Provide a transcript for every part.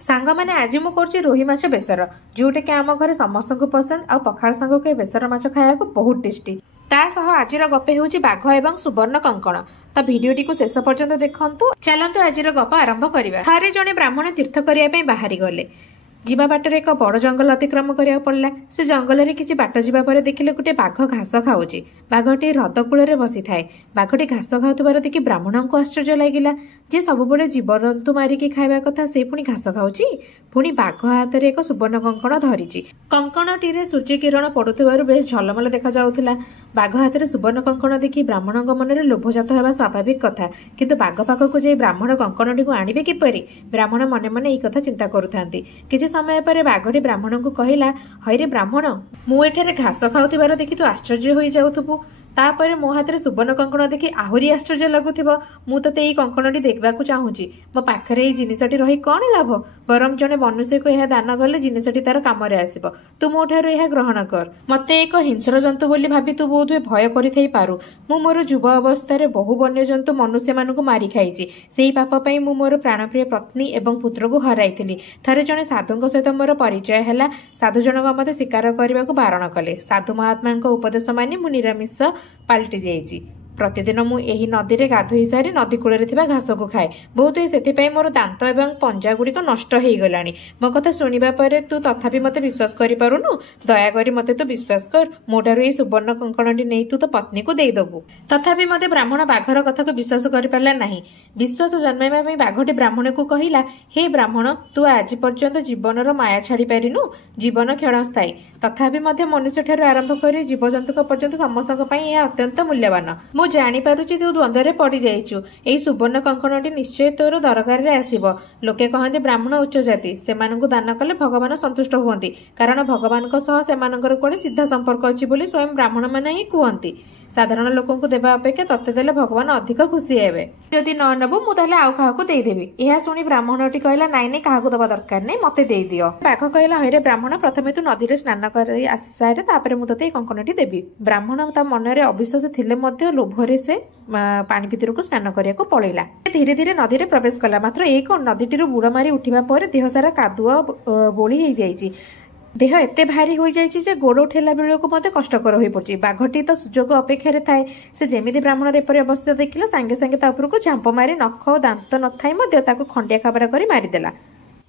सांगमाने आज मु कर रोही माछ बेसर जोटा कि आम घर समस्त पसंद आ पखाड़ सांग के बेसर माछ खाया बहुत टेस्टी। ता सह आज गप हूँ बाघ एवं सुवर्ण कंकण। तो भिडियोटी को शेष पर्यंत देखंतु। चलंतु आज गप आरंभ करबा। थारे जने ब्राह्मण तीर्थ करिया पई बाहरी गले। जीवा बाटर एक बड़ जंगल अतिक्रम करिया पड़ला। से जंगल रे किछि बाट जीवा परे देखिले गोटे बाघ घास खाउची। बाघटी हृद कूल बसी थाए। बाघटी घास खाउथिबार देखि ब्राह्मण को आश्चर्य लागिला जे सबुबले जीवजंतु मारिकी खाइबा कथा से पुणी घास खाउची। पुणी बाघ हाथ रे एक सुवर्ण कंकण धरिची। कंकणटी रे सूर्य किरण पड़ुथिबारु बेस झलमल देखा जाउथुला। बाघ हाथ रे सुवर्ण कंकण देखि ब्राह्मण मन रे लोभजात हेबा स्वाभाविक कथा। किंतु बाघ पाखक जाई ब्राह्मण कंकणटी को आनिबे किपरि ब्राह्मण मने मने एई कथा चिंता करुथांती। किछि समय पर बाघटी ब्राह्मण को कहिला, हईरे ब्राह्मण मु एठारे घास खाउथिबार देखि तू आश्चर्य होई जाउथुबु। तापर मो हाथ में सुवर्ण कंकण देखि आहरी आश्चर्य लगुथिबो। मु तते एई कंकणटी देखबाकू चाहूची। मो पाखरे एई जिनिसटी रही कोन लाभ? बरम जने मनुष्य को यह दान गले जिनिसटी तार कामरे आसीबो। तू मोठारु यह ग्रहण कर। मते एक हिंस्र जंतु बोली भाबी तू बहुत भय करिथई पारु। मु मोर युव अवस्था बहु वन्य जंतु मनुष्य मानकु मारी खाइची। सेही पाप पई मु मोर प्राणप्रिय पत्नी एवं पुत्र को हराइथिली। थरे जने साधुଙ୍କ सहित मोर परिचय हैला। साधु जनक मते शिकार करने को बारण कले। साधु महात्मा उपदेश मानि मु निरामिष पाल्टी जाइछि। प्रतिदिन मु एही नदी रे गाधोई सारी नदी कूल रे थिबा घास को खाए। बहुत से मोर दांत एवं पंजा गुड़िक नष्ट हो गलानी। मो कथा शुणिबा परे तू तथापि मते विश्वास करि पारुनु। दया करी मते तू विश्वास कर। मोटारु ए सुवर्ण कंकणटी नै तू तो पत्नी को देई दबु। तथापि मते ब्राह्मण बाघर कथा को विश्वास करि पारला नाही। विश्वास जन्माइबा पई बाघटी ब्राह्मण को कहिला, हे ब्राह्मण तू आज पर्यंत जीवनर माया छाड़ी पारिनु। जीवन क्षणस्थायी। तथापि मध्य मनुष्य ठारू आरंभ करी जीवजंतुक पर्यंत समस्तक पई यह अत्यंत मूल्यवान। मु जानी पारुची तू द्वंद्व रे पड़ी जाइछु। एई सुवर्ण कंकणटी निश्चय तोर दरकार रे आसीबो। लोके कहंती ब्राह्मण उच्च जाति, सेमानकु दान कले भगवान संतुष्ट हुअंती। कारण भगवानक सह सेमानकर कोले सीधा संपर्क अछि बोली स्वयं ब्राह्मण माने ही कुहंती। साधारण लोकों को देवा अपेक्षा तत्ते देले भगवान अधिक खुशी हेबे। जदि न नबु मु ताले आउ काहाकु देई देबी। एहा सुनी ब्राह्मणटी कहला, नाइ नाइ काहाकु दबा दरकार नै, मते देई दियो। बाघ कहला, हरे ब्राह्मण प्रथमे तू नदी रे स्नान करि आसी सारे तापरे मु तते कंकणटी देबी। ब्राह्मण ता मन रे अविश्वास थिले मध्य लोभरे से पानी भितर को स्नान करिया को पळेला। धीरे धीरे नदी रे प्रवेश कला। मात्र एक नदीटी बुड़ मारी उठिबा परे देह सारा कादुआ बोली हो जाइछि। देह एते भारी हो जाइछि जे गोड़ उठेला बेलको मते कष्टकर होई पड़छि। बाघटी तो सुजोग अपेक्षा रे थाए। से जेमिति ब्राह्मण रे परे अवस्था देखिला संगे संगे ता उपरको झांप मारी नख दांत न थाई मध्य ताको खंडिया खाबरा करी मारी देला।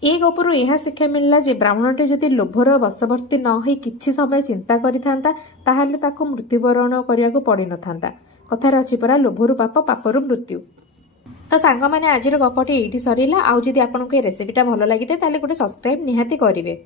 ए गपरु यह शिक्षा मिलला जे ब्राह्मणटी जदि लोभर वशवर्ती न होई किछि समय चिंता करिथांता ताहाले ताको मृत्युवरण करिया को पड़ी नथांता। कथार अछि परा, लोभरु पाप, पापरु मृत्यु। तो सांग माने आजिर गपटी एठी सरीला। आउ जदि आपनको ए रेसिपीटा भलो लागिते ताले गोटे सब्सक्राइब निहाती करिवे।